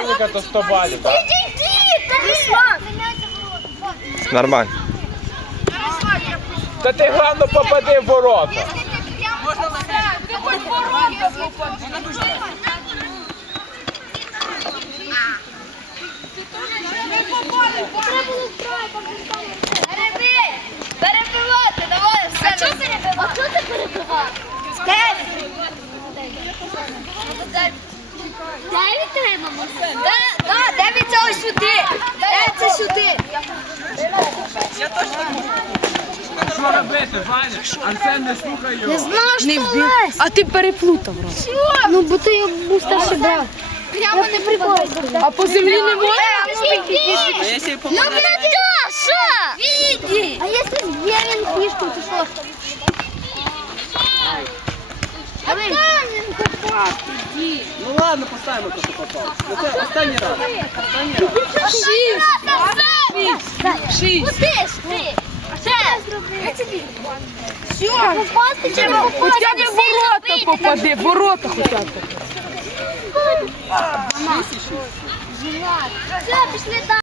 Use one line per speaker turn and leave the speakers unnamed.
суперника, то 100 балів, так?
Нормально.
Та ти головне попади в ворота.
Перебивати, давай, все. А чого перебивати? А чого ти перебивати? 9 треба, може? Так, 9 це ось сюди. 9 це сюди.
Що робити, Ваня? Арсен не слухає його.
Не знаю, що Лесь.
А ти переплутав.
Ну, бо ти був старший брат. Прямо не прибавив.
А по землі не можна?
Ну, Наташа! Віді! А якщо зб'є він книжку, то що? А камінь попав, іди.
Ну ладно, поставимо то, що попав. Це останній раз.
Шість. Куди ж ти? Ще. Все. Попасти чи не попасти?
Хоча б в ворота попади, в ворота хоча б.
Все, пішли далі.